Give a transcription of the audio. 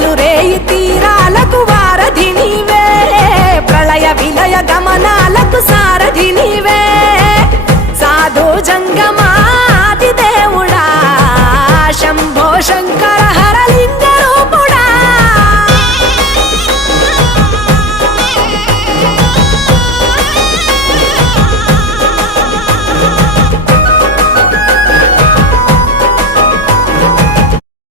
పగలు రేయి తీరాలకు వారధి నీవే, ప్రళయ విలయ గమనాలకు సారథి నీవే, సాధు జంగమాది దేవుడా శంభో శంకర